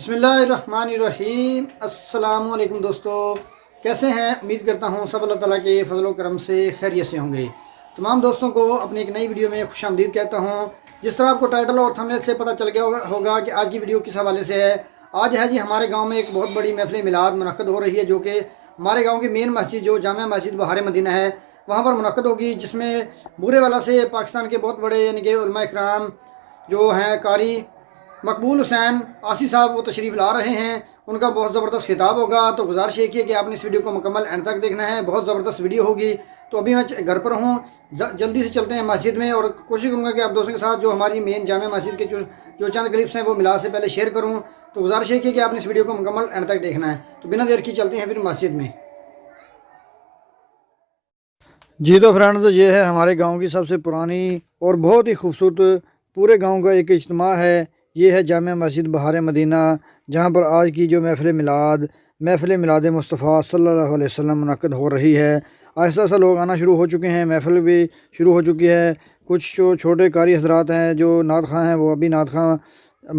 بسم اللہ الرحمن الرحیم۔ السلام علیکم دوستو، کیسے ہیں؟ امید کرتا ہوں سب اللہ تعالیٰ کے فضل و کرم سے خیریت سے ہوں گے۔ تمام دوستوں کو اپنی ایک نئی ویڈیو میں خوش آمدید کہتا ہوں۔ جس طرح آپ کو ٹائٹل اور تھمبنیل سے پتہ چل گیا ہوگا کہ آج کی ویڈیو کس حوالے سے ہے۔ آج ہے جی ہمارے گاؤں میں ایک بہت بڑی محفل میلاد منعقد ہو رہی ہے، جو کہ ہمارے گاؤں کی مین مسجد جو جامع مسجد بہار مدینہ ہے وہاں پر منعقد ہوگی، جس میں بورے والا سے پاکستان کے بہت بڑے یعنی کہ علماء اکرام جو ہیں قاری مقبول حسین آسی صاحب وہ تشریف لا رہے ہیں۔ ان کا بہت زبردست خطاب ہوگا، تو گزارش یہ کی کہ آپ نے اس ویڈیو کو مکمل اینڈ تک دیکھنا ہے۔ بہت زبردست ویڈیو ہوگی۔ تو ابھی میں گھر پر ہوں، جلدی سے چلتے ہیں مسجد میں، اور کوشش کروں گا کہ آپ دوستوں کے ساتھ جو ہماری مین جامع مسجد کے جو چند کلپس ہیں وہ میلاد سے پہلے شیئر کروں۔ تو گزارش یہ کی کہ آپ نے اس ویڈیو کو مکمل اینڈ تک دیکھنا ہے۔ تو بنا دیر کی چلتے ہیں پھر مسجد میں۔ جی تو فرینڈز، یہ ہے ہمارے گاؤں کی سب سے پرانی اور بہت ہی خوبصورت پورے گاؤں کا ایک اجتماع ہے۔ یہ ہے جامع مسجد بہار مدینہ، جہاں پر آج کی جو محفل میلاد مصطفیٰ صلی اللہ علیہ وسلم منعقد ہو رہی ہے۔ آہستہ آہستہ لوگ آنا شروع ہو چکے ہیں، محفل بھی شروع ہو چکی ہے۔ کچھ جو چھوٹے قاری حضرات ہیں جو نعت خواں ہیں وہ ابھی نعت خواں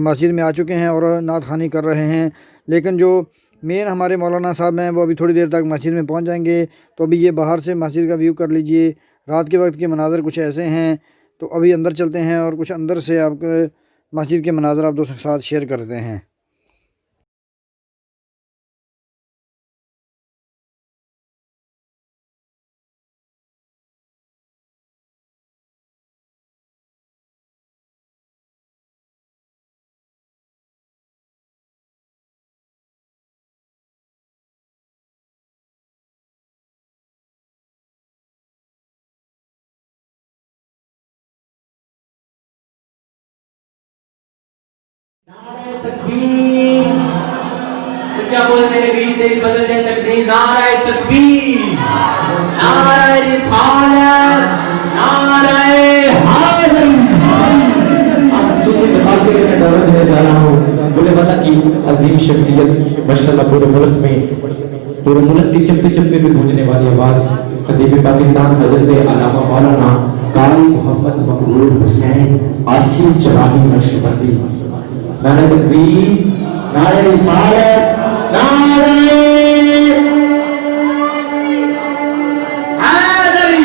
مسجد میں آ چکے ہیں اور نعت خوانی کر رہے ہیں، لیکن جو مین ہمارے مولانا صاحب ہیں وہ ابھی تھوڑی دیر تک مسجد میں پہنچ جائیں گے۔ تو ابھی یہ باہر سے مسجد کا ویو کر لیجئے، رات کے وقت کے مناظر کچھ ایسے ہیں۔ تو ابھی اندر چلتے ہیں اور کچھ اندر سے آپ کے مسجد کے مناظر آپ دوستوں کے ساتھ شیئر کرتے ہیں۔ نعرہ تکبیر، اونچا بول میرے ویر، تیری بدل دے تقدیر۔ نعرہ تکبیر، نعرہ رسالت، نعرہ حیدر۔ آپ خصوصی خطاب کے لیے میں دعوت دینے جا رہا ہوں بولے والا کی عظیم شخصیت، ماشاءاللہ پورے ملک کی چپتے چپتے میں گونجنے والی آواز، خطیب پاکستان حضرت علامہ مولانا قاری محمد مقبول حسین آسی جراحی نقشبندی۔ نعرہ تکبیر، نعرہ رسالت، نعرہ حیدری۔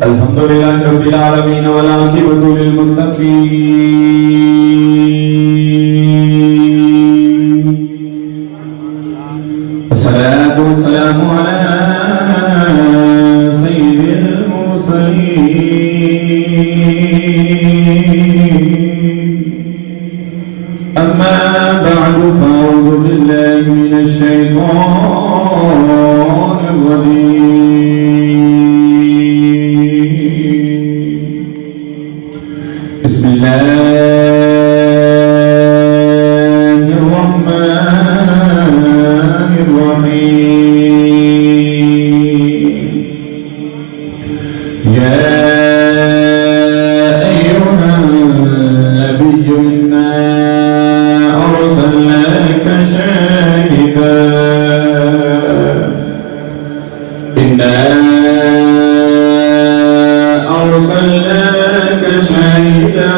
الحمدللہ رب العالمین والعاقبۃ للمتقین، الصلاۃ والسلام علی سید المرسلین، اما بعد فاعوذ باللہ من الشیطان الرجیم۔ بسم اللہ الرحمن الرحیم۔ یا ایھا النبی انا ارسلناک شاہدا ارسلناک شاہدا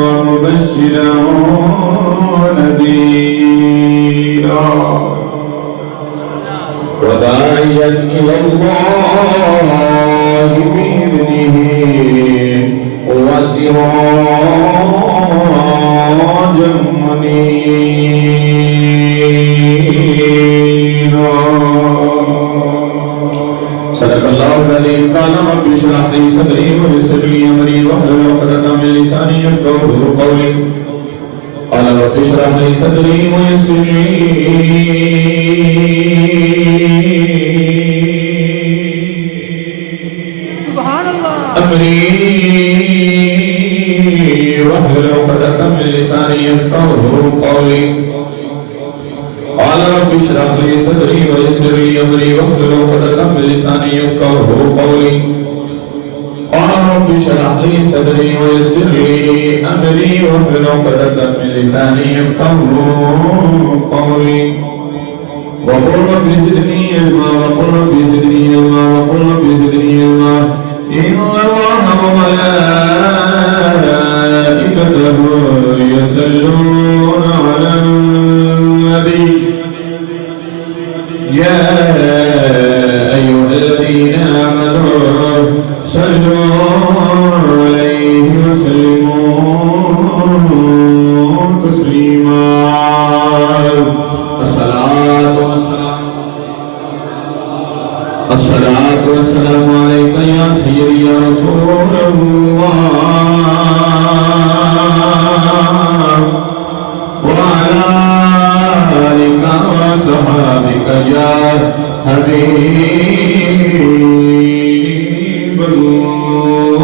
ومبشرا ونذیرا وداعیا الی اللہ بإذنہ وسراجا منیرا۔ صدق اللہ العظیم۔ قال رب اشرح لي صدري ويسر لي امري واحلل عقدة من لساني يفقهوا قولي۔ قال رب اشرح لي صدري ويسر لي امري واحلل عقدة من لساني يفقهوا قولي۔ قال رب اشرح لي صدري ويسر لي امري واحلل عقدة من لساني يفقهوا قولي۔ قال رب اشرح لي صدري ويسر لي أمري واحلل عقدة من لساني يفقهوا قولي وقل رب زدني علما وقل رب زدني علما وقل رب زدني علما إن الله وملائكته يصلون على النبي يا أيها الذين آمنوا صلوا عليه وسلموا تسليما الصلاة والسلام عليك يا سيدي يا رسول الله وعلى آلك وصحابك يا حبيب الله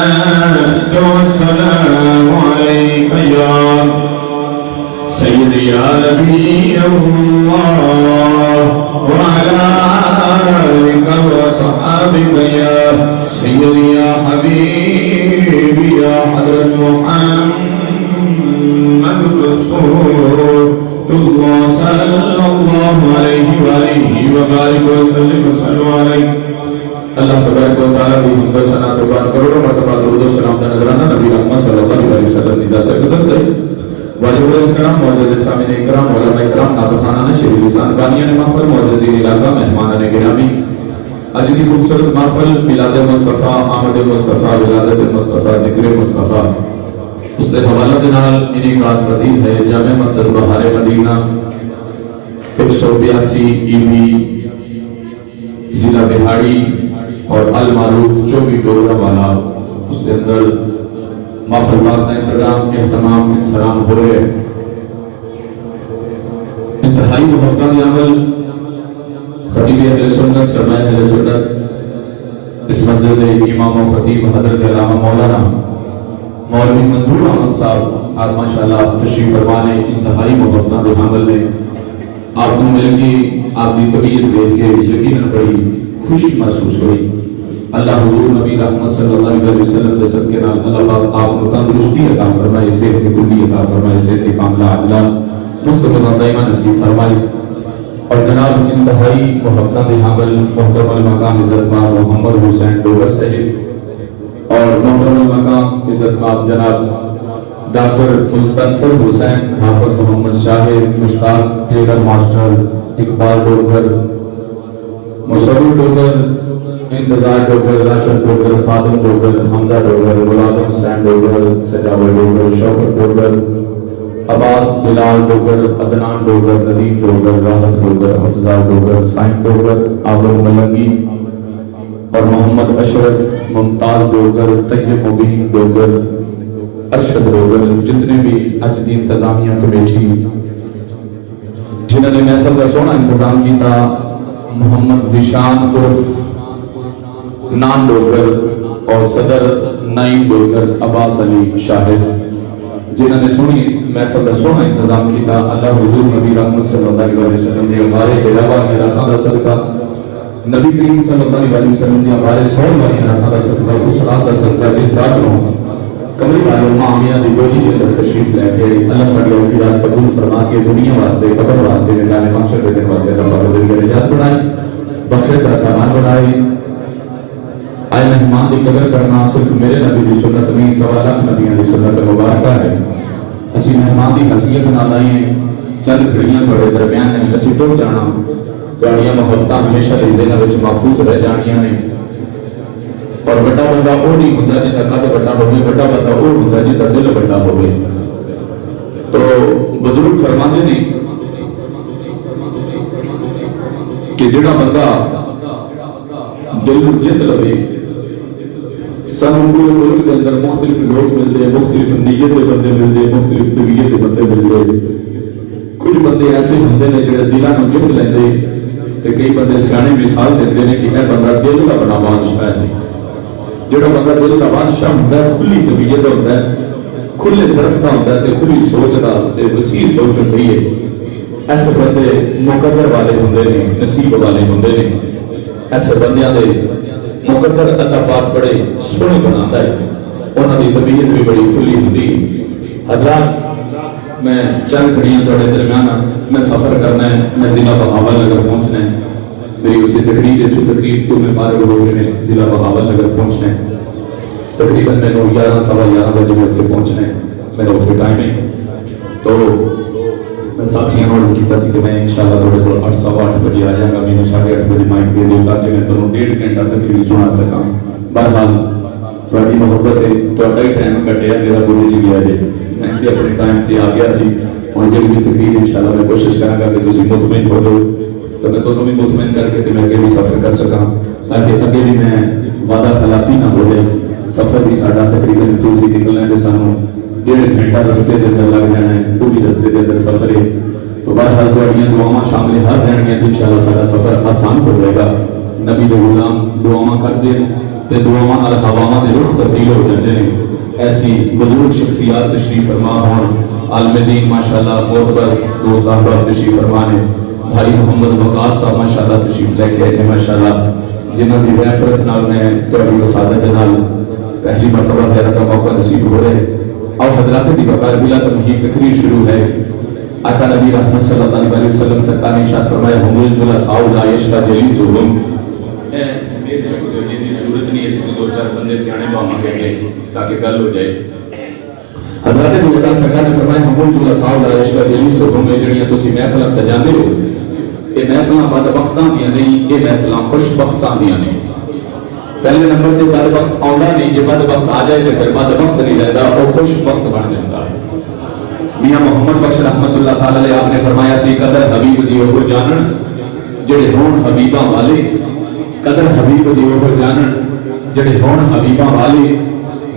الصلاة والسلام عليك يا سيدي يا نبي الله وعلى آلك وصحابك يا سيدي يا حبيبي يا حضرة محمد رسول الله صلى الله عليه وآله وبارك وسلم وصلوا عليه اللہ تبارک و تعالی کی حمد و ثنا تو بعد کروڑوں مرتبہ درود و سلام کا نذرانہ نبی رحمت صلی اللہ علیہ وسلم کی ذات اقدس ہے واجب احترام معزز سامعین اکرام علماء اکرام نعتخوانان شیخ لسان بانیان محفل معززین علاقہ مہمانان گرامی آج کی خوبصورت محفل میلاد مصطفیٰ آمد مصطفیٰ ولادت مصطفیٰ ذکر مصطفیٰ اس کے حوالہ دنال انعقاد پذیر ہے جامع مسجد بہار مدینہ 182 ایوی ضلع بہاڑی اور المعروف چوبی ڈوگرہ والا اس کے اندر محفل پاک کا انتظام اہتمام انسلام ہو رہے انتہائی محبتان عمل خطیب اہل سنت سرمایہ اہل سنت اس مسجد امام و خطیب حضرت علامہ مولانا مولوی منظور احمد صاحب آج ماشاءاللہ تشریف فرمانے انتہائی محبتان عمل نے آپ نے مل کی آپ کی طبیعت دیکھ کے یقیناً بڑی خوشی محسوس ہوئی اللہ حضور نبی رحمت صلی اللہ علیہ وسلم کے صدقے نال اللہ پاک آپ کو تندرستی عطا فرمائے صحت کلی عطا فرمائے صحت کاملہ عاجلہ مستقبل دائمہ نصیب فرمائے اور جناب انتہائی محبتان حامل محترم المقام عزت مآب محمد حسین ڈوگر صاحب اور محترم المقام عزت مآب جناب ڈاکٹر مستنصر حسین حافظ محمد شاہد مشتاق ٹیلر ماسٹر اقبال ڈوگر مصور ڈوگر انتظار ڈوگر راشد ڈوگر خادم ڈوگر حمزہ ڈوگر ملازم حسین ڈوگر سجاور ڈوگر شوکت ڈوگر عباس بلال ڈوگر عدنان ڈوگر ندیم ڈوگر راحت ڈوگر افضال ڈوگر سائن ڈوگر آبر ملنگی اور محمد اشرف ممتاز ڈوگر طیب مبین ڈوگر ارشد ڈوگر جتنے بھی اج دی انتظامیہ کمیٹی جنہوں نے محفل کا سونا انتظام کی تھا محمد ذیشان عرف نان ڈوگر اور صدر نائم ڈوگر عباس علی شاہد جنہوں نے سنی محفل کا سونا انتظام کیتا اللہ حضور نبی رحمت صلی اللہ علیہ وسلم نے ہمارے علاوہ علاقہ کا صدقہ نبی کریم صلی اللہ علیہ وسلم نے ہمارے سول والی علاقہ کا صدقہ اس رات کا صدقہ جس رات کو کمری والے اماں آمینہ دی گودی کے اندر تشریف لے کے اللہ صلی اللہ علیہ رات قبول فرما کے دنیا واسطے قبر واسطے نجات محشر کے دن واسطے اللہ پاک ذریعہ نجات بنائی بخشش کا سامان بنائی آئے مہمان دی قدر کرنا صرف میرے نبی دی سنت میں 1.25 لاکھ نبیوں دی سنت مبارکہ ہے اسی مہمان دی حیثیت نال آئے چند گھڑیاں تھوڑے درمیان نے اسی ٹر جانا تھوڑیاں محبتاں ہمیشہ دی ذہن وچ محفوظ رہ جانیاں نے اور بڑا بندہ وہ نہیں ہوندا جندا قد بڑا ہوے بڑا بندہ وہ ہوندا جندا دل بڑا ہوے تو بزرگ فرماتے نے کہ جڑا بندہ دل جت لوے سانو پورے ملک کے اندر مختلف لوگ ملتے ہیں مختلف نیت کے بندے ملتے ہیں مختلف طبیعت کے بندے ملتے ہیں کچھ بندے ایسے ہوندے نے جڑے دلاں نوں جت لیندے تے کئی بندے سیانے مثال دیندے نے کہ اے بندہ دل دا بڑا بادشاہ ہے جڑا بندہ دل دا بادشاہ ہوندا ہے کھلی طبیعت ہوندا ہے کھلے ظرف دا ہوندا ہے تے کھلی سوچ دا تے وسیع سوچ ہوندی ہے ایسے بندے مقدر والے ہوندے نے نصیب والے ہوندے نے ایسے بندیاں دے مقدر اللہ پاک بڑے سونے بناتا ہے، انہاں دی طبیعت بھی بڑی کھلی ہوندی۔ حضرات میں چند گھڑیاں تھوڑے درمیان میں سفر کرنا ہے، میں ضلع بہاول نگر پہنچنا ہے، میری اتنی تقریر تو میں فارغ ہو کے میں ضلع بہاول نگر پہنچنا ہے، تقریباً میں 11 سوا 11 بجے میں اتنے پہنچنا ہے، میرا اتنے ٹائم ہے۔ تو میں ساتھیاں نے عرض کیتا سی کہ میں انشاءاللہ تھوڑے کو 8 سوا 8 بجے آ جاؤں گا، میں 8:30 بجے مائک دے دوں تاکہ میں تمہیں 1.5 گھنٹہ تقریر سنا سکاں۔ بہرحال تھوڑی محبت ہے، تھوڑا ہی ٹائم کٹیا، میرا کچھ نہیں گیا جی، میں اپنے ٹائم تے آ گیا سی۔ اور جب بھی تقریر انشاءاللہ میں کوشش کروں گا کہ تسی مطمئن ہو جاؤ، تو میں تمہیں بھی مطمئن کر کے میں آگے بھی سفر کر سکاں، تاکہ آگے بھی میں وعدہ خلافی نہ ہو جائے۔ سفر بھی ساڈا تقریباً تسی نکلنا ہے تو سانوں 1.5 گھنٹہ رستے دے اندر لگ جانا ہے، پوری رستے دے اندر سفر ہے۔ تو بہرحال تہاڈیاں دعاواں شامل ہر رہنگیاں تو انشاءاللہ سارا سفر آسان ہو جائے گا۔ نبی دے غلام دعاواں کردے تے دعاواں نال ہواواں دے رخ تبدیل ہو جاندے نے۔ ایسی بزرگ شخصیات تشریف فرما ہون، عالم دین ماشاءاللہ معتبر دوست احباب تشریف فرما نے، بھائی محمد وقاص صاحب ماشاءاللہ تشریف لے کے آئے ماشاءاللہ، جنہاں دی ریفرنس نال میں تہاڈی وسادت دے نال پہلی مرتبہ خیرات کا موقع نصیب ہو رہے۔ اور حضرات دی بقار بلا تمہید تقریر شروع ہے۔ آقا نبی رحمت صلی اللہ علیہ وسلم سرکار نے ارشاد فرمایا ہم الجلساء لا یشقى جلیسهم، میرے ضرورت نہیں ہے کہ 2-4 بندے سیانے باہم گئے تاکہ گل ہو جائے۔ حضرات دی بقار سرکار نے فرمایا ہم الجلساء لا یشقى جلیسهم، جڑیاں تسی محفلاں سجاندے ہو، یہ محفلاں بدبختاں دیاں نہیں، یہ محفلاں خوش بختاں دیاں نہیں۔ پہلے نمبر تے بدبخت آندا نہیں، جے بدبخت آ جائے تو پھر بدبخت نہیں رہتا، وہ خوش بخت بن جاتا ہے۔ میاں محمد بخش رحمت اللہ تعالی علیہ آپ نے فرمایا سی قدر حبیب دی وہ جانن جڑے ہون حبیباں والے، قدر حبیب دی وہ جانن جڑے ہون حبیباں والے،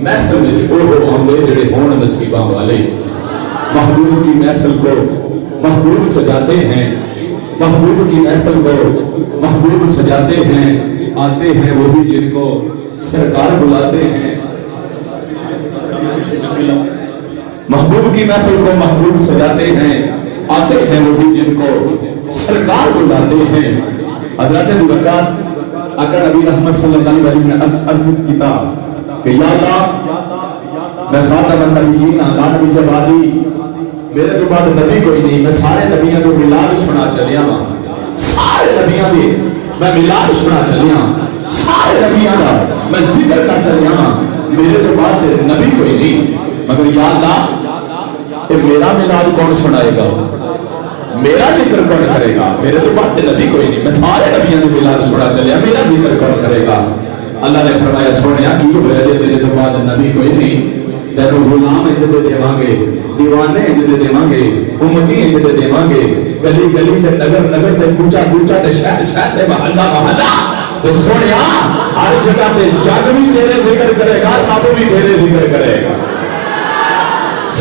محفل وچ وہ آندے جڑے ہون نصیباں والے۔ محبوب کی محفل کو محبوب سجاتے ہیں، محبوب کی محفل کو محبوب سجاتے ہیں، آتے ہیں وہی جن کو سرکار بلاتے ہیں۔ محبوب کی محفل کو محبوب سجاتے ہیں، آتے ہیں وہی جن کو سرکار بلاتے ہیں۔ حضرت ابو بکر آقا نبی رحمت صلی اللہ علیہ وسلم نے عرض کیتا کہ یا اللہ میں خاتم النبیین لا نبی کے بعدی، میرے تو بعد نبی کوئی نہیں، میں سارے نبیوں کو میلاد سنا چلیا ہاں، سارے نبیوں دے میں میلاد سنا چلیا ہاں، سارے نبیوں کا میں ذکر کر چلیا ہاں، میرے تو بعد نبی کوئی نہیں، مگر یا اللہ اے میرا میلاد کون سنائے گا، میرا ذکر کون کرے گا، میرے تو بعد نبی کوئی نہیں، میں سارے نبیوں دے میلاد سنا چلیا، میرا ذکر کون کرے گا۔ اللہ نے فرمایا سونیا کی ہویا جے تیرے تو بعد نبی کوئی نہیں، تینو غلام انج دے دیواں گے، دیوانے انج دے دیواں گے، امتی انج دے دیواں گے، گلی گلی تے نگر نگر تے کوچا کوچا تے شہر شہر تے محلہ محلہ، تے سونیا ہر جگہ تے جگ بھی تیرے ذکر کرے گا، رب بھی تیرے ذکر کرے گا۔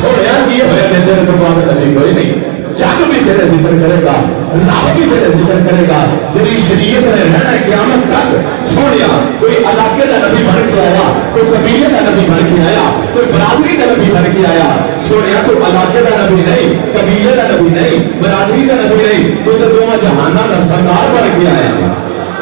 سونیا کی ہویا جے تیرے تو بعد نبی کوئی نہیں، جگ بھی تیرے ذکر کرے گا، رب بھی تیرے ذکر کرے گا، تیری شریعت نے رہنا ہے قیامت تک۔ سونیا کوئی علاقے کا نبی بن کے آیا، کوئی قبیلے کا نبی بن کے آیا، کوئی برادری کا نبی بن کے آیا، سونیا تو علاقے کا نبی نہیں، قبیلے کا نبی نہیں، برادری کا نبی نہیں، تو دونوں جہانہ کا سردار بن کے آیا۔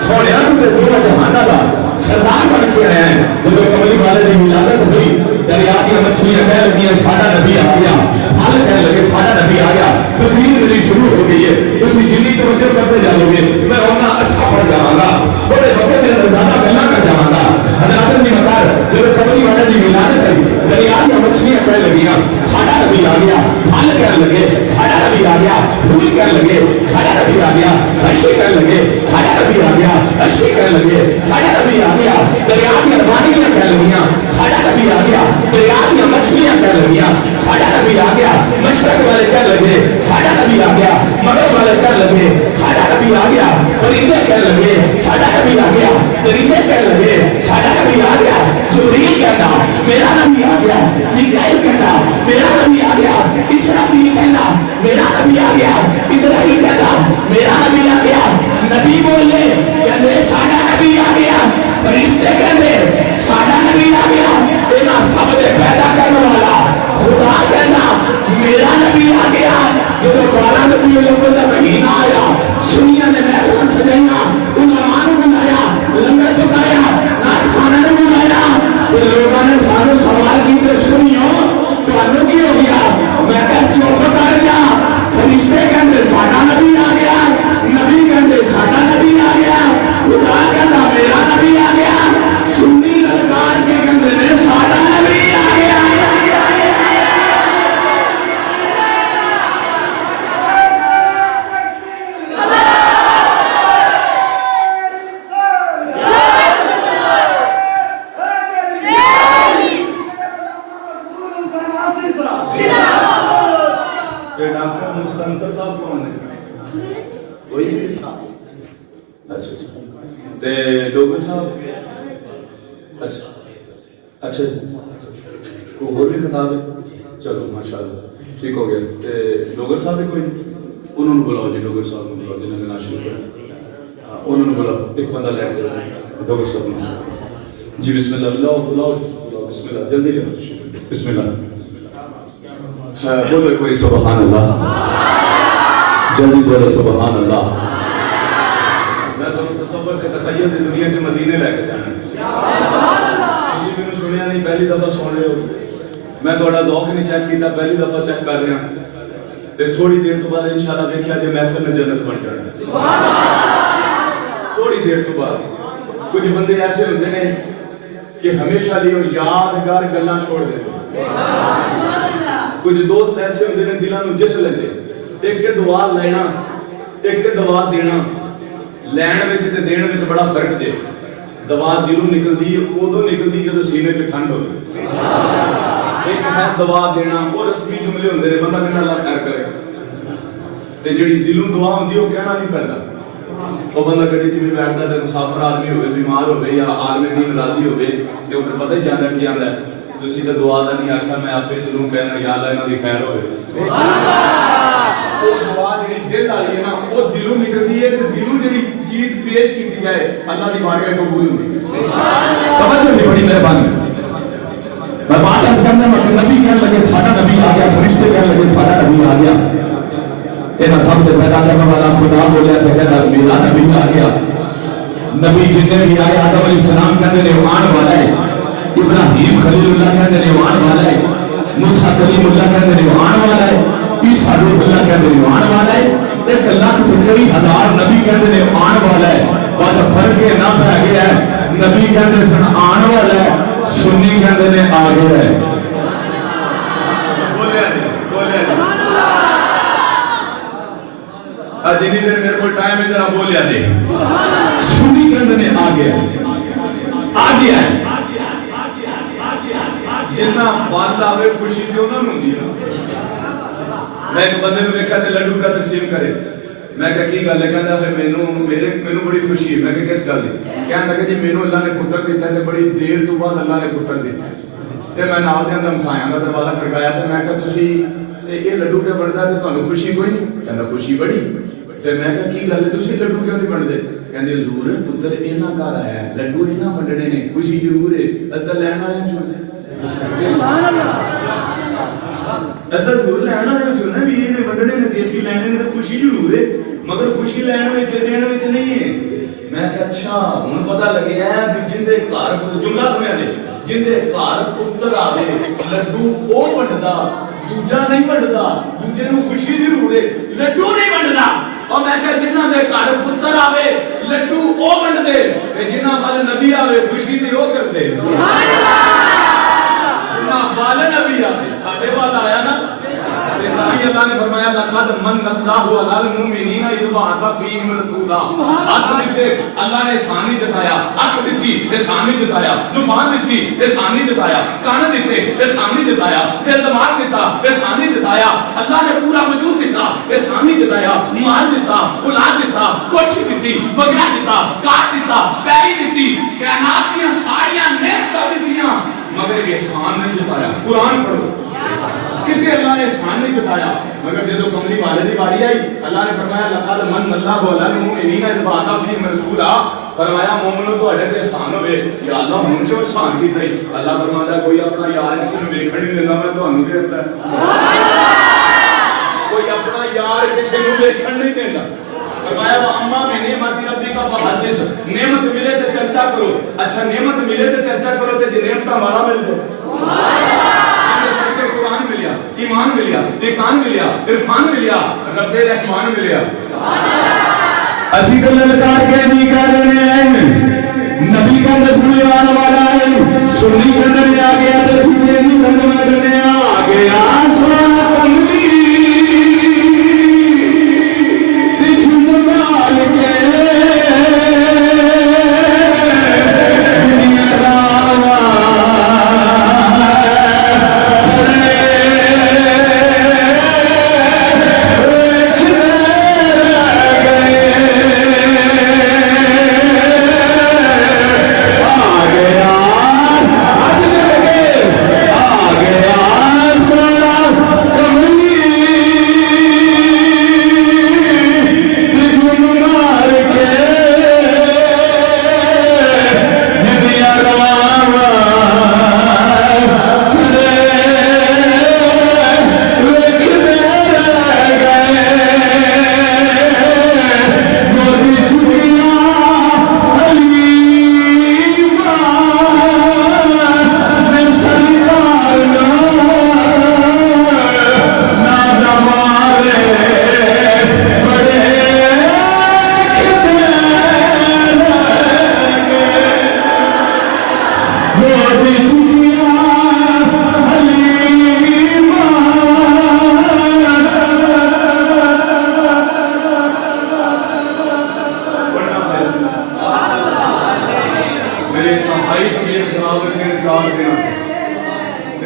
سونیا تو دونوں جہانہ کا سردار بن کے آیا ہے۔ جب کملی والے کی ولادت ہوئی، دریا کی مچھلیاں کہہ لگی ساڈا نبی آ گیا، پھل کہہ لگے ساڈا نبی آ گیا، تقریر میری شروع ہو گئی ہے، تسی جنی توجہ کرتے جاؤ گے میں اونا اچھا پڑھ جاواں گا، تھوڑے وقت کے اندر زیادہ گلاں کر جاواں گا۔ حضرات دی مقدار جب کملی والے کی ولادت ہوئی، دریا کی مچھلیاں کہہ لگیاں ساڈا نبی آ گیا، پھل کہہ لگے ساڈا نبی آ گیا، پھول کہہ لگے ساڈا نبی آ گیا، فرشتے کہہ لگے ساڈا نبی آ گیا، اشے کہہ لگے ساڈا نبی آ گیا، دریا کی روانیاں کہہ لگیاں ساڈا نبی آ گیا، دریا کی مچھلیاں کہہ لگیاں ساڈا نبی آ گیا، مشرق والے کہہ لگے ساڈا نبی آ گیا، مغرب والے کہہ لگے ساڈا نبی آ گیا، پرندے کہہ لگے ساڈا نبی آ گیا، درندے کہہ لگے ساڈا نبی آ گیا، جبریل کہنا میرا نبی آ گیا، میکائیل کہنا میرا نبی آ گیا، اسرافیل کہنا میرا نبی آ گیا، اسرائیل کہنا میرا نبی آ گیا، نبی بولے کہنے ساڈا نبی آ گیا، فرشتے کہنے ساڈا نبی آ گیا، انہاں سب دے پیدا کرنے والا خدا کہنا میرا نبی آ گیا۔ جب 12 نبی الاول دا مہینہ آیا، سنیاں نے محفل سجائیاں، علماء نے بنایا، اچھا اچھا کوئی اور بھی خطاب ہے؟ چلو ماشاءاللہ ٹھیک ہو گیا. ڈوگر صاحب بھی کوئی نہیں؟ انہوں نے بلاؤ جی, ڈوگر صاحب نے بلاؤ جنہوں نے ناشر کیا. انہوں نے بلاؤ, ایک بندہ لے کے ڈوگر صاحب نے. جی بسم اللہ, بلاؤ بسم اللہ, جلدی لے بسم اللہ. بولو کوئی سبحان اللہ, جلدی بولو سبحان اللہ. میں تو تصور کے تخیل دی دنیا چ مدینے لے کے جانا. تسی مینوں سنیا نہیں, پہلی دفعہ سن رہے ہو. میں تھوڑا ذوق نہیں چیک کیتا, پہلی دفعہ چیک کر رہا. تے تھوڑی دیر تو بعد انشاءاللہ دیکھیا جے محفل میں جنت بن جانا. تھوڑی دیر تو بعد کچھ بندے ایسے ہوتے ہیں کہ ہمیشہ لیے یادگار گلاں چھوڑ دیتے. کچھ دوست ایسے ہوتے ہیں دلاں نوں جت لیندے. ایک کے دعا لینا, ایک کے دعا دینا. لین وچ تے دین وچ بڑا فرق جے. دعا دلوں نکلدی اودوں نکلدی جدوں سینے تے ٹھنڈ ہوے. ایک ہے دعا دینا, وہ رسمی جملے ہوندے نے, بندہ کہندا اللہ خیر کرے. تے جڑی دلوں دعا ہوندی او کہنا نہیں پیندا. وہ بندہ گڈی چ بھی بیٹھدا تے مسافر آدمی ہوے, بیمار ہوے یا عالم دین راضی ہوے تے او پھر پتہ ہی جاندا کی آندا ہے. تسی تے دعا دا نہیں آکھیا, میں آپے دلوں کہنا یا اللہ انہاں دی خیر ہوے. وہ دعا جڑی دل والی ہے نا, وہ دلوں نکلدی ہے تے دلوں جڑی چیز پیش کیتی جائے اللہ دی بارگاہ قبول ہوندی ہے. توجہ دی بڑی مہربانی. میں بات عرض کرنا ہے کہ نبی کہنے لگے ساڈا نبی آ گیا, فرشتے کہنے لگے ساڈا نبی آ گیا. انہاں سب دے پیدا کرنے والا خدا بولیا تے کہندا میرا نبی آ گیا. نبی جننے بھی آئے, آدم علیہ السلام کہندے نے آن والا ہے, ابراہیم خلیل اللہ کہندے نے آن والا ہے, موسیٰ کلیم اللہ کہندے نے آن والا ہے, عیسیٰ روح اللہ کہندے نے آن والا ہے. 1 لاکھ تے کئی ہزار نبی کہندے نے آن والا ہے. بس فرق یہ نہ پہ گیا ہے, نبی کہندے سن آن والا ہے, سنی کہندے نے آ گیا ہے. جنی دیر میرے کو ٹائم ہے ذرا بولیا دے. سنی کہندے نے آ گیا ہے, آ گیا ہے. جنہ بات آوے خوشی تے انہاں نوں دی. میں ایک بندے نوں ویکھیا تے لڈو پہ تقسیم کرے. میں کہا کی گل ہے؟ کہندا ہے مینوں بڑی خوشی ہے. میں کہا کس گل دی؟ کہن لگا جی مینوں اللہ نے پتر دیتا ہے تے بڑی دیر تو بعد اللہ نے پتر دیتا ہے. تے میں نال دے اندر ہمسایاں دا دروازہ کھڑکایا تے میں کہا تسی یہ لڈو پہ بندا تے تانوں خوشی کوئی نہیں؟ کہندا خوشی بڑی. تے میں کہا کی گل ہے تسی لڈو کیوں نہیں بنڈے؟ کہندے حضور پتر انہاں گھر آیا ہے, لڈو انہاں بنڈنے نے, خوشی ضرور ہے, اس دا لین آیا چونے. سبحان اللہ. اس دا ضرور لین آیا چونے بھی یہ بنڈنے نے, اس کی لینے نے تے خوشی ضرور ہے, مگر خوشی لین وچ دین وچ نہیں ہے. میں کہا اچھا ہن پتہ لگیا ہے کہ جن دے گھر جملہ سنیا نے, جن دے گھر پتر آوے لڈو او بنڈدا, دوجا نہیں بنڈدا. دوجے نوں خوشی ضرور ہے, لڈو نہیں بنڈدا. اور میں کہا جنہاں دے گھر پتر آوے لڈو او بنڈدے تے جنہاں وال نبی آوے خوشی تے او کردے. سبحان اللہ. جنہاں وال نبی آوے ساڈے وال آیا نا, اللہ نے فرمایا لقد من اللہ علی المؤمنین اذ بعث فیہم رسولا. ہاتھ دیتے اللہ نے احسان جتایا, اکھ دیتی احسان جتایا, زبان دیتی احسان جتایا, کان دیتے احسان جتایا, دل دماغ دیتا احسان جتایا, اللہ نے پورا وجود دیتا احسان جتایا, مال دیتا, اولاد دیتا, کوٹھی دیتی, بنگلہ دیتا, کار دیتا, پیری دیتی, کائنات کی ساریاں نعمتاں دیتیاں, مگر احسان نہیں جتایا. قرآن پڑھو کتے اللہ نے احسان نہیں جتایا. مگر جدو کملی والے دی باری آئی اللہ نے فرمایا لقد من اللہ علی المؤمنین اذ بعث فیہم رسولا. فرمایا مومنوں تواڈے تے احسان ہوے. یا اللہ ہن کیوں احسان کیتا ہے؟ اللہ فرماتا ہے کوئی اپنا یار کسی نوں ویکھن نہیں دیندا, میں تانوں دے دتا ہے. کوئی اپنا یار کسی نوں ویکھن نہیں دیندا. فرمایا واما بنعمت ربک فحدث. نعمت ملے تے چرچا کرو. اچھا نعمت ملے تے چرچا کرو تے جے نعمتاں مارا مل جائے. قرآن ملیا, ایمان ملیا, ایقان ملیا, عرفان ملیا, رب رحمان ملیا. اسی تو للکار کے نہیں کر رہے ہیں. نبی کا نسل آنے والا ہے, سنی کرنے آ گیا تو سینے نہیں کرنے آ گیا. سونا کملی تجھ مال کے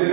3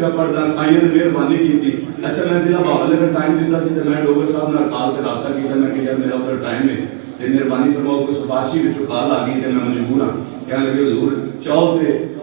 ਪਿਆ ਪੜਦਾ ਸਾਈਂ ਨੇ ਮਿਹਰਬਾਨੀ ਕੀਤੀ ਅੱਛਾ ਮੈਂ ਜ਼ਿਲ੍ਹਾ ਬਾਵਲੇ ਦਾ ਟਾਈਮ ਦਿੱਤਾ ਸੀ ਤੇ ਮੈਂ ਡੋਗਰ ਸਾਹਿਬ ਨਾਲ ਕਾਲ ਤੇ ਰਾਬਤਾ ਕੀਤਾ ਮੈਂ ਕਿ ਯਾਰ ਮੇਰਾ ਉਧਰ ਟਾਈਮ ਹੈ ਤੇ ਮਿਹਰਬਾਨੀ ਫਰਮਾਓ ਕੋਈ ਸਿਫਾਰਿਸ਼ੀ ਵਿੱਚੋਂ ਕਾਲ ਆ ਗਈ ਤੇ ਮੈਂ ਮਜਬੂਰ ਹਾਂ ਕਹਿਣ ਲੱਗੇ ਹਜ਼ੂਰ ਚਾਹੋ ਤੇ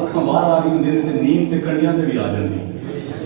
ਅੱਖਾਂ ਬਾਹਰ ਆ ਰਹੀ ਹੁੰਦੀਆਂ ਨੇ ਤੇ ਨੀਂਦ ਤੇ ਕੰਡੀਆਂ ਤੇ ਵੀ ਆ ਜਾਂਦੀ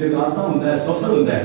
ਜਗਰਾਤਾ ਹੁੰਦਾ ਹੈ ਸਫਰ ਹੁੰਦਾ ਹੈ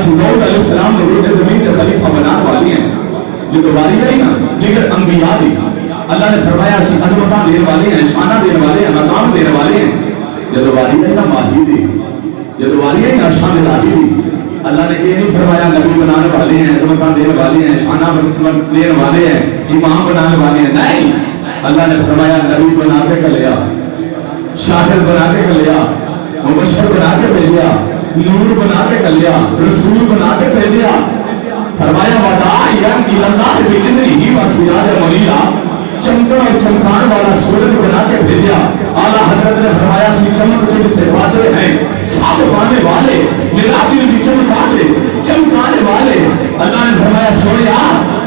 سی داؤد علیہ السلام نے روٹے زمین کے خلیفہ بنانے والے ہیں جو دوباری ہے نا دیگر انبیاء بھی اللہ نے فرمایا سی عظمتاں دینے والے ہیں شانہ دینے والے ہیں مقام دینے والے ہیں جو دوباری ہے نا ماہی دی جو دوباری ہے نا شامل آتی دی اللہ نے یہ نہیں فرمایا نبی بنانے والے ہیں عظمتاں دینے والے ہیں شانہ دینے والے ہیں امام بنانے والے ہیں نہیں اللہ نے فرمایا نبی بنا کے کلیا شاہد بنا کے کلیا مبشر بنا کے بھیجیا نور بنا کے کلیا رسول بنا کے بھیجیا فرمایا وداعیا الی اللہ باذنہ وسراجا منیرا چمکن اور چمکان والا سورج بنا کے بھیجا اعلیٰ حضرت نے فرمایا سی چمک تجھ سے وعدے ہیں سب پانے والے میرا دل بھی چمکا دے چمکانے والے اللہ نے فرمایا سویا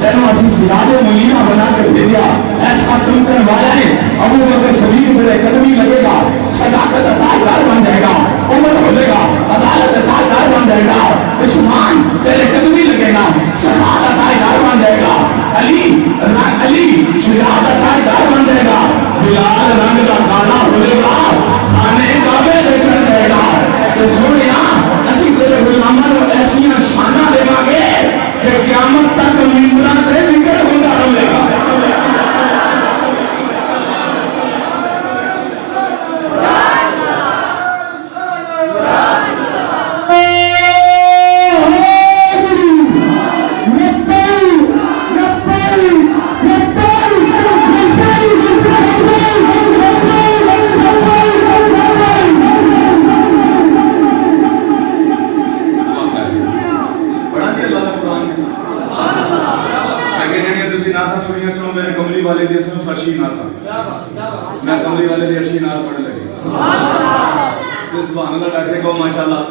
تینوں اسی سراج منیرا بنا کے بھیجا ایسا چمکن والا ہے ابو بکر صدیق میرے قدمی لگے گا صداقت عطا بن جائے گا عمر ہو جائے گا عدالت عطا بن جائے گا عثمان تیرے قدمی لگے گا صحابہ عطا بن جائے گا علی شجاعت عطا بن جائے گا بلال رنگ کا کالا ہو جائے گا خانے کعبے دے چڑھ جائے گا کہ سنیا اسی تیرے غلاموں کو ایسی شانہ دے گے کہ قیامت تک ممبراں تے ذکر ہوتا رہے گا میں کملی والے بھی ارشی نال پڑھنے لگے سبحان اللہ ڈاکتے کہو ماشاءاللہ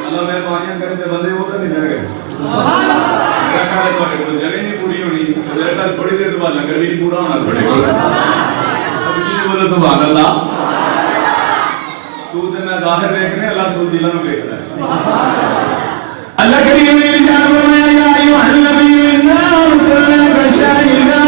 اللہ مہربانیاں کرے تے بندے وہ تو نہیں رہ گئے رکھا ہے تھوڑے کو جگہ نہیں پوری ہونی میرے تک تھوڑی دیر بعد لنگر بھی نہیں پورا ہونا تھوڑے کو اب اسی نے بولے سبحان اللہ تو تے میں ظاہر دیکھنے اللہ سود دلوں میں دیکھ رہا ہے اللہ کریم میری جان فرمایا یا ایھا النبی انا ارسلناک شاہدا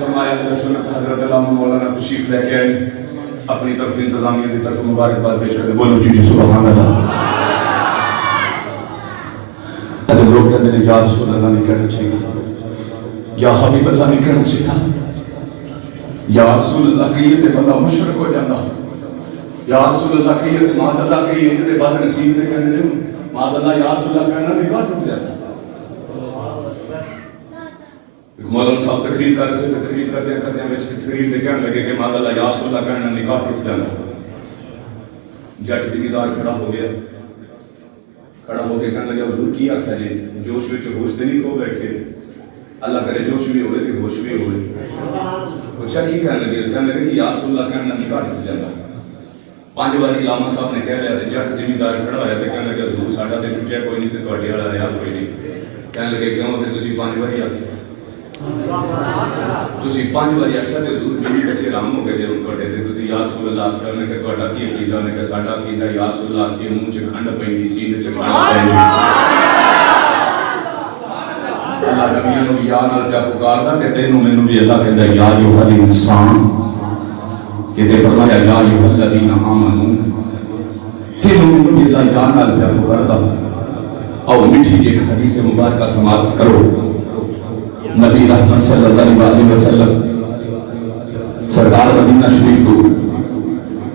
فرمایا سنت حضرت علامہ مولانا تشریف لے کے آئے اپنی طرف انتظامیہ کی طرف مبارکباد پیش کرتے بولو جی سبحان اللہ. جب لوگ کہتے ہیں یا رسول اللہ نہیں کہنا چاہیے یا حبیب اللہ نہیں کہنا چاہیے تھا, یا رسول اللہ کہیے تے بندہ مشرک ہو جاتا, یا رسول اللہ کہیے تے ماذ اللہ کہیے تے بد نصیب نے کہنے دے ماذ اللہ یا رسول اللہ کہنا نکاح ٹوٹ جاتا. مولانا صاحب تقریر کر رہے تھے, تقریر کرتے ہیں تقریر دے کہنے لگے کہ ماذ اللہ یا رسول اللہ کہنا نکاح ٹوٹ جاتا. جٹ ذمہ کھڑا ہو گیا, کھڑا ہو کے کہنے لگا حضور کی آخیا جی جوش وچ ہوش تے نہیں کھو بیٹھے, اللہ کرے جوش بھی ہوئے تے ہوش بھی ہوئے. پوچھا کی کہنے لگے کہ یا رسول اللہ کہنا نکاح ٹوٹ جاتا. 5 باری علامہ صاحب نے کہہ رہا تے جٹ ذمہ کھڑا ہویا تے کہنے لگا حضور ساڈا تے ٹوٹیا کوئی نہیں تے تواڈے والا رہا کوئی نہیں. کہنے لگے کیوں کہ تسی 5 باری آکھیا, تسی 5 باری آکھیا تے حضور میرے بچے آرام ہو گئے جے تواڈے تے تسی یا رسول اللہ آکھیا نے کہ تواڈا کی عقیدہ نے کہ ساڈا عقیدہ یا رسول اللہ آکھیا منہ چ کھنڈ پیندی سینے چ کھنڈ پیندی. اللہ نبیوں نو یا نال پیا پکاردا تے تینوں مینوں بھی اللہ کہندا یا ایھا الانسان کہ تے فرمایا یا ایھا الذین آمنو, تینوں مینوں بھی اللہ یا نال پیا پکاردا. اور میٹھی جی ایک حدیث مبارکہ سماعت کرو. نبی رحمت صلی اللہ علیہ وسلم سرکار مدینہ شریف تو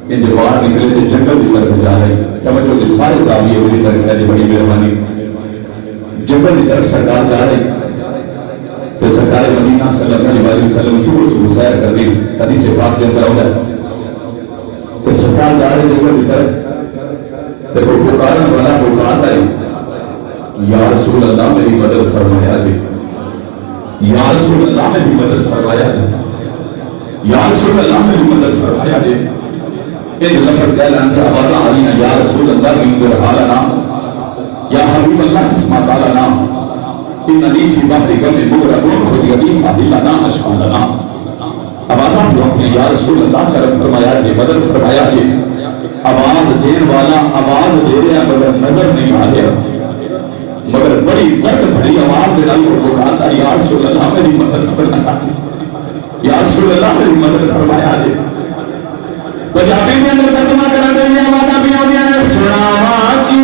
ان جو باہر نکلے تھے جنگل کی طرف جا رہے, توجہ دے سارے زاویے میری طرف ہے, بڑی مہربانی. جنگل کی طرف سرکار جا رہے کہ سرکار مدینہ صلی اللہ علیہ وسلم صبح سیر کر دی. حدیث پاک کے اندر ہوتا ہے کہ سرکار جا رہے جنگل کی طرف, دیکھو پکارنے والا پکارتا ہے یا رسول اللہ میری مدد فرمایا جی, یا رسول اللہ میری مدد فرمایا جی, یا رسول اللہ میری مدد فرمایا جی. ایک لفظ کہہ لیں کہ آوازاں آ رہی ہیں یا رسول اللہ انظر حالنا, یا حبیب اللہ اسمع قالنا, اننی فی بحر غم مغرق خذ ساحلنا اشعلنا. آوازاں بھی ہوتی ہیں یا رسول اللہ کرم فرمایا جی, مدد فرمایا جی. آواز دین والا آواز دے رہا مگر نظر نہیں آ رہا, مگر بڑی درد بھری آواز دے رہا وہ کہتا یا رسول اللہ میری مدد فرمایا جی, یا رسول اللہ میری مدد فرمایا جی. پنجابی کے اندر ترجمہ کرنے کے لیے آوازاں بھی ہوتی ہیں سناوا کی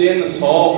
300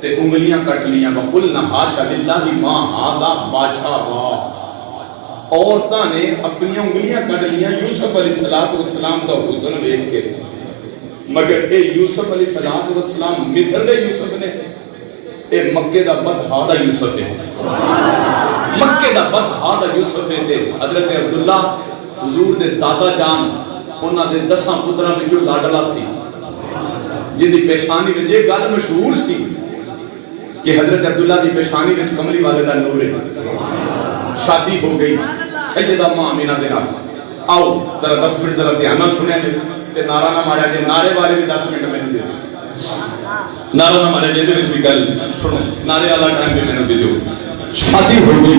تے انگلیاں کٹ لیاں وَقُلْنَا حَاشَ لِلَّهِ مَا هَذَا بَاشَا اللَّهِ عورتاں نے اپنی انگلیاں کٹ لیاں یوسف علیہ السلام دا حسن ویکھ کے مگر اے یوسف علیہ السلام مصر دے یوسف نے اے مکے دا بطحا دا یوسف ہے مکے دا بطحا دا یوسف ہے تے حضرت عبداللہ حضور دے دادا جان انہاں دے 10 پتراں وچوں لاڈلا سی جن دی پیشانی وچ یہ گل مشہور سی کہ حضرت عبداللہ دی پیشانی وچ کملی والے دا نور ہے شادی ہو گئی سیدہ اماں آمینہ دے نال آؤ ذرا 10 منٹ ذرا دھیان نال سنیا جائے تے نعرہ نہ ماریا جائے نعرے والے بھی 10 منٹ میں دے نعرہ نہ ماریا جائے دے وچ بھی گل سنو نعرے والا ٹائم بھی میں دے دیو شادی ہو گئی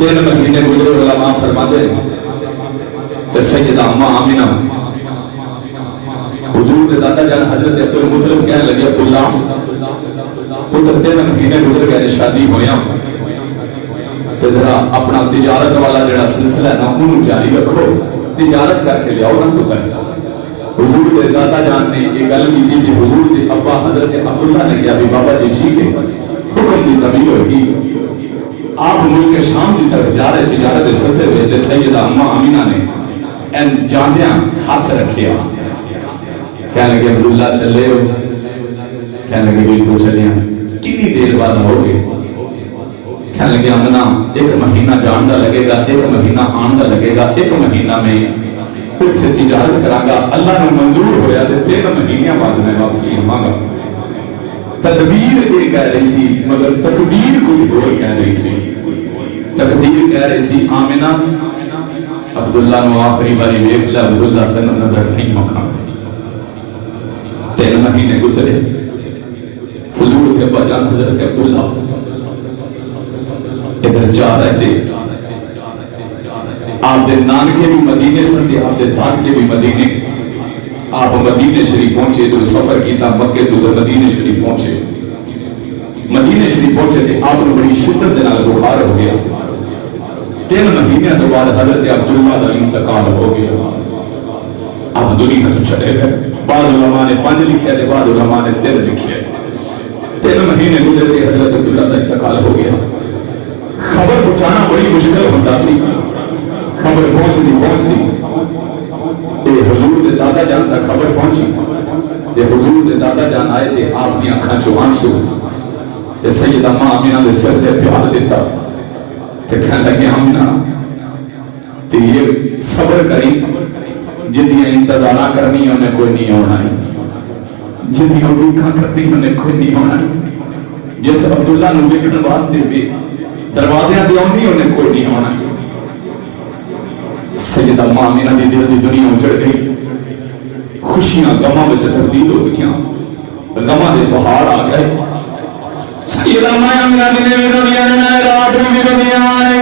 3 مہینے گزرے علماء فرماتے ہیں تے سیدہ اماں آمینہ حضور دے دادا جان حضرت عبدالمطلب کہنے لگے عبداللہ پتر 3 مہینے گزر گئے شادی ہویا تو ذرا اپنا تجارت والا جڑا سلسلہ ہے نا انہوں جاری رکھو تجارت کر کے لیاؤ نا پتر حضور دے دادا جان نے یہ گل کی تھی کہ حضور دے ابا حضرت عبداللہ نے کہا بھی بابا جی ٹھیک ہے حکم دی طویل ہوگی آپ ملک شام دی طرف جا رہے تجارت سلسلے میں سیدہ اماں آمینہ نے این جاندیاں ہاتھ رکھیا کہنے لگے عبداللہ چلے ہو کہنے لگے بالکل چلیاں کتنی دیر بعد ہوگے کہنے لگے آمنہ 1 مہینہ جاندا لگے گا 1 مہینہ آندا لگے گا 1 مہینہ میں اتھے تجارت کرانگا اللہ نے منظور ہویا تے 3 مہینے بعد میں واپسی آواں تدبیر یہ کہہ رہی سی مگر تقدیر کچھ اور کہہ رہی سی تقدیر کہہ رہی سی آمنہ عبداللہ نو آخری باری ویکھ لے عبداللہ تینوں نظر نہیں ہونا 3 مہینے گزرے حضور کے ابا جان حضرت عبداللہ ادھر جا رہے تھے آپ دے نانکے بھی مدینے سن دے آپ دے داد کے بھی مدینے آپ مدینے شریف پہنچے تو سفر کیتا مکے تو مدینے شریف پہنچے مدینے شریف پہنچے تھے آپ نے بڑی شدت دے نال بخار ہو گیا 3 مہینے تو بعد حضرت عبداللہ دا انتقال ہو گیا اب دنیا تو چلے گئے بعض علماء نے 5 لکھے تھے بعض علماء نے 3 لکھے 3 مہینے گزرے تھے حضرت عبداللہ کا انتقال ہو گیا خبر پہنچانا بڑی مشکل ہوتا سی خبر پہنچ دی اے حضور دے دادا جان تک خبر پہنچی اے حضور دے دادا جان آئے تھے آپ نے آنکھاں چو آنسو اے سیدہ اماں آمینہ نے سر تے پیار دیتا تے کہنے لگے آمینہ تے یہ صبر کری جنہیں انتظارہ کرنی انہیں کوئی نہیں ہونا نہیں جنہیں اڑوکھا کرنی انہیں کوئی نہیں ہونا نہیں جیسے عبداللہ نے لکھن واسطے بھی دروازیاں دے آنی انہیں کوئی نہیں ہونا سیدہ اماں آمینہ دی دل دی دنیا اجڑ گئی خوشیاں غماں وچ تبدیل ہو گئیاں غماں دے پہاڑ آ گئے سیدہ اماں آمینہ دی دنیا نے نئے رات میں بھی دنیا آنے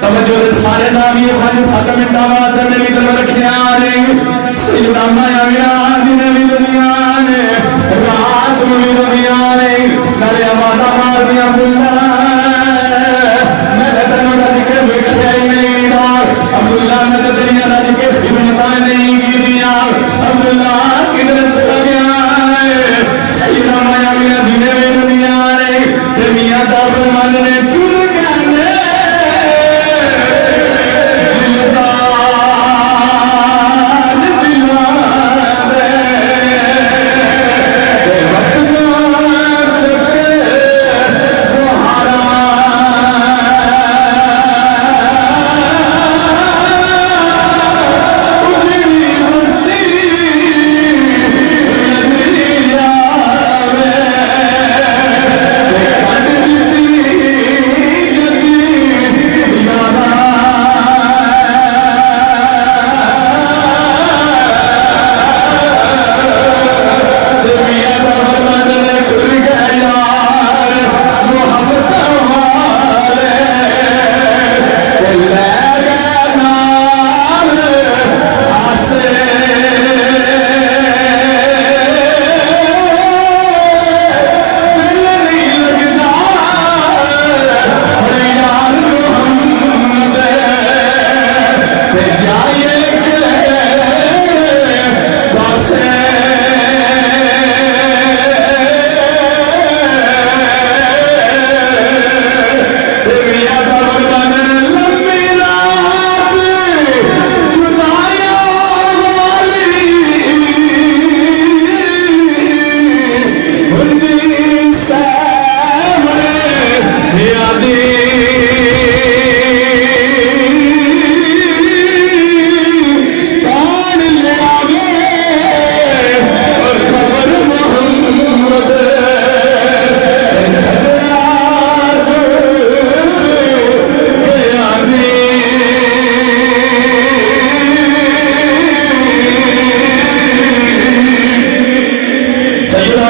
توجہ دے سارے نامی 5-7 منٹ آباد میری طرف رکھنے آنے سیدہ اماں آمینہ دی نبی دنیا نے رات میں بھی دنیا نے نالے آبادہ مار دیا عبداللہ میں تنو رج کے وکھتے ہی نہیں ڈار عبداللہ میں تنیا رج کے خدمتیں نہیں کی دیا عبداللہ کدھر چلا گیا ہے سیدہ اماں آمینہ دی نبی دنیا نے میاں دا فرمان نے کیوں کہنے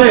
ਨੇ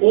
وہ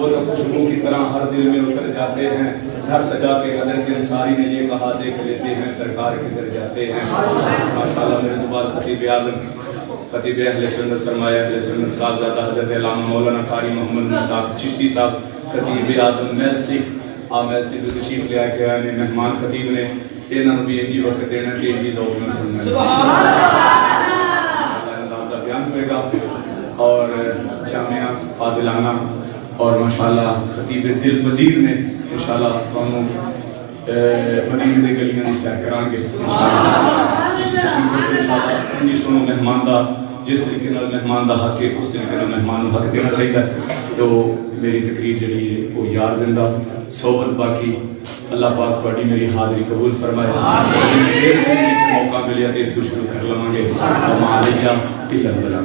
وہ تو خوشبو کی طرح ہر دل میں اتر جاتے ہیں. گھر سجا کے حضرت انصاری نے یہ کہا دیکھ لیتے ہیں سرکار کدھر جاتے ہیں. ماشاءاللہ میرے تو بعد خطیب اعظم خطیب اہل سنت سرمایہ اہل سنت صاحبزادہ حضرت علامہ مولانا قاری محمد مشتاق چشتی صاحب خطیب اعظم میلسی میلسی جو تشریف لے کے آئے ہیں مہمان خطیب نے انہوں نے بھی ایک ہی وقت دینا کہ ایک ہی ذوق میں سننا ہے. اللہ کا بیان ہوئے گا اور جامعہ فاضلانہ اور ماشاءاللہ خطیب دل پذیر نے انشاءاللہ تمہوں مدینے دے گلیاں دی سیر کران گے انشاءاللہ. سنو مہمان دا جس طریقے نال مہمان دا حق ہے اس طریقے نال مہمان حق دینا چاہیے. تو میری تقریر جڑی ہے وہ یار زندہ صحبت باقی اللہ پاک تہاڈی میری حاضری قبول فرمائے. موقع ملیا تے ایتھوں شروع کر لواں گے. وما علیہ الا البلاغ.